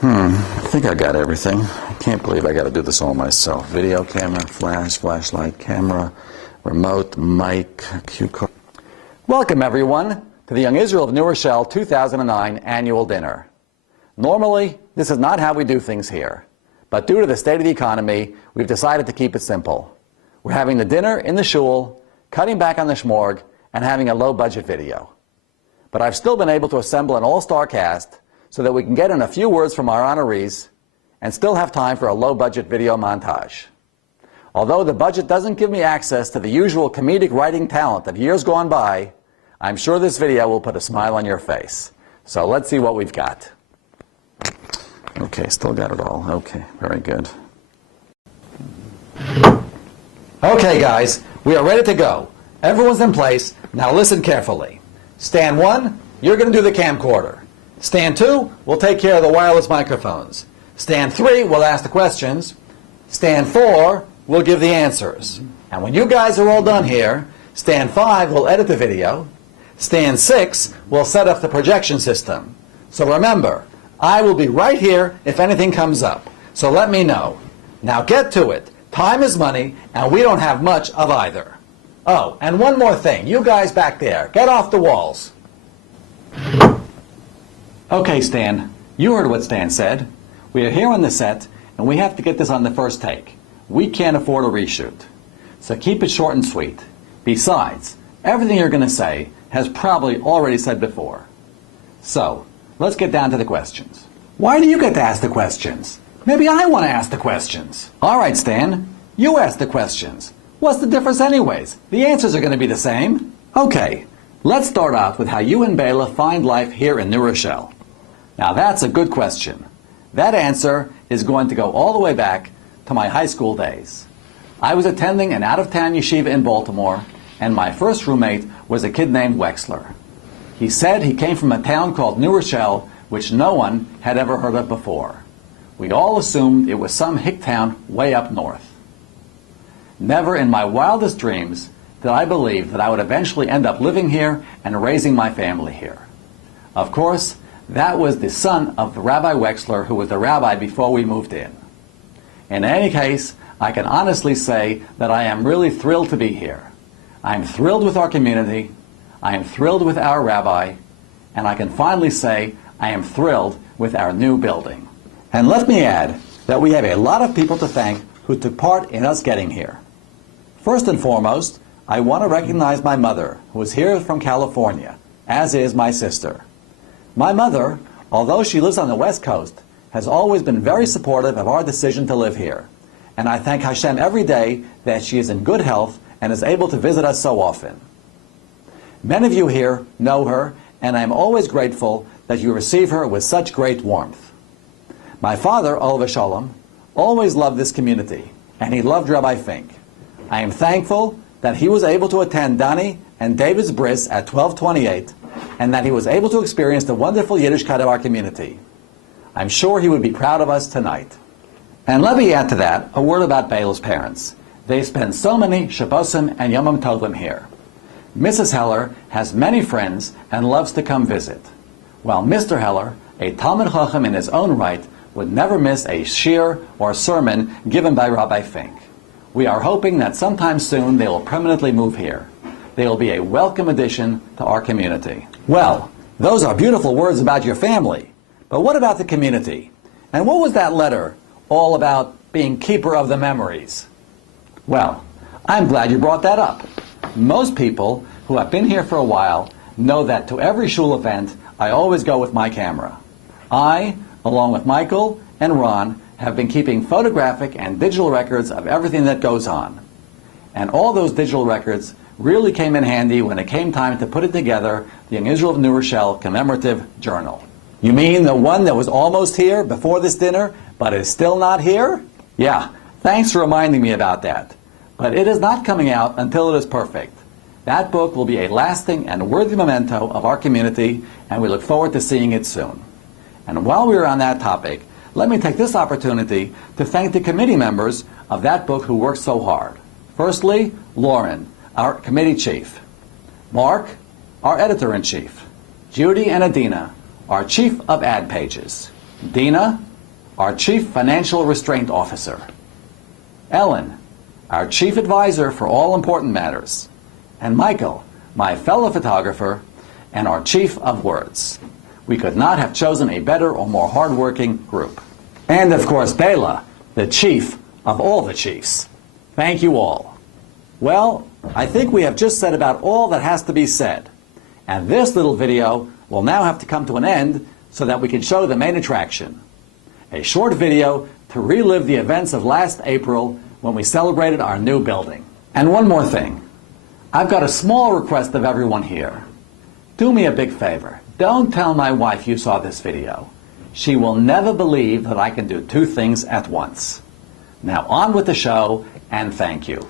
I think I got everything. I can't believe I got to do this all myself. Video camera, flash, flashlight, camera, remote, mic, cue card. Welcome, everyone, to the Young Israel of New Rochelle 2009 annual dinner. Normally, this is not how we do things here. But due to the state of the economy, we've decided to keep it simple. We're having the dinner in the shul, cutting back on the shmorg, and having a low-budget video. But I've still been able to assemble an all-star cast so that we can get in a few words from our honorees and still have time for a low-budget video montage. Although the budget doesn't give me access to the usual comedic writing talent of years gone by, I'm sure this video will put a smile on your face. So let's see what we've got. Okay, still got it all. Okay, very good. Okay, guys, we are ready to go. Everyone's in place. Now listen carefully. Stand 1, you're going to do the camcorder. Stand 2, we'll take care of the wireless microphones. Stand 3, we'll ask the questions. Stand 4, we'll give the answers. And when you guys are all done here, stand 5, we'll edit the video. Stand 6, we'll set up the projection system. So remember, I will be right here if anything comes up. So let me know. Now get to it. Time is money, and we don't have much of either. Oh, and one more thing. You guys back there, get off the walls. Okay, Stan. You heard what Stan said. We are here on the set, and we have to get this on the first take. We can't afford a reshoot. So keep it short and sweet. Besides, everything you're going to say has probably already said before. So, let's get down to the questions. Why do you get to ask the questions? Maybe I want to ask the questions. All right, Stan. You ask the questions. What's the difference anyways? The answers are going to be the same. Okay, let's start off with how you and Bela find life here in New Rochelle. Now that's a good question. That answer is going to go all the way back to my high school days. I was attending an out-of-town yeshiva in Baltimore, and my first roommate was a kid named Wexler. He said he came from a town called New Rochelle, which no one had ever heard of before. We all assumed it was some hick town way up north. Never in my wildest dreams did I believe that I would eventually end up living here and raising my family here. Of course, that was the son of Rabbi Wexler, who was the rabbi before we moved in. In any case, I can honestly say that I am really thrilled to be here. I'm thrilled with our community, I am thrilled with our rabbi, and I can finally say I am thrilled with our new building. And let me add that we have a lot of people to thank who took part in us getting here. First and foremost, I want to recognize my mother, who is here from California, as is my sister. My mother, although she lives on the West Coast, has always been very supportive of our decision to live here. And I thank Hashem every day that she is in good health and is able to visit us so often. Many of you here know her, and I am always grateful that you receive her with such great warmth. My father, Oliver Shalom, always loved this community, and he loved Rabbi Fink. I am thankful that he was able to attend Danny and David's bris at 1228, and that he was able to experience the wonderful Yiddishkeit of our community. I'm sure he would be proud of us tonight. And let me add to that a word about Bela's parents. They spend so many Shabbosim and Yomim Tovim here. Mrs. Heller has many friends and loves to come visit, while Mr. Heller, a Talmid Chacham in his own right, would never miss a shiur or sermon given by Rabbi Fink. We are hoping that sometime soon they will permanently move here. They will be a welcome addition to our community. Well, those are beautiful words about your family. But what about the community? And what was that letter all about being keeper of the memories? Well, I'm glad you brought that up. Most people who have been here for a while know that to every shul event, I always go with my camera. I, along with Michael and Ron, have been keeping photographic and digital records of everything that goes on. And all those digital records really came in handy when it came time to put it together, the Young Israel of New Rochelle Commemorative Journal. You mean the one that was almost here before this dinner, but is still not here? Yeah, thanks for reminding me about that. But it is not coming out until it is perfect. That book will be a lasting and worthy memento of our community, and we look forward to seeing it soon. And while we are on that topic, let me take this opportunity to thank the committee members of that book who worked so hard. Firstly, Lauren, our committee chief. Mark, our editor-in-chief. Judy and Adina, our chief of ad pages. Dina, our Chief Financial Restraint Officer. Ellen, our Chief Advisor for all important matters. And Michael, my fellow photographer and our Chief of Words. We could not have chosen a better or more hardworking group. And of course, Bela, the Chief of all the Chiefs. Thank you all. Well, I think we have just said about all that has to be said. And this little video will now have to come to an end so that we can show the main attraction. A short video to relive the events of last April when we celebrated our new building. And one more thing. I've got a small request of everyone here. Do me a big favor. Don't tell my wife you saw this video. She will never believe that I can do two things at once. Now on with the show, and thank you.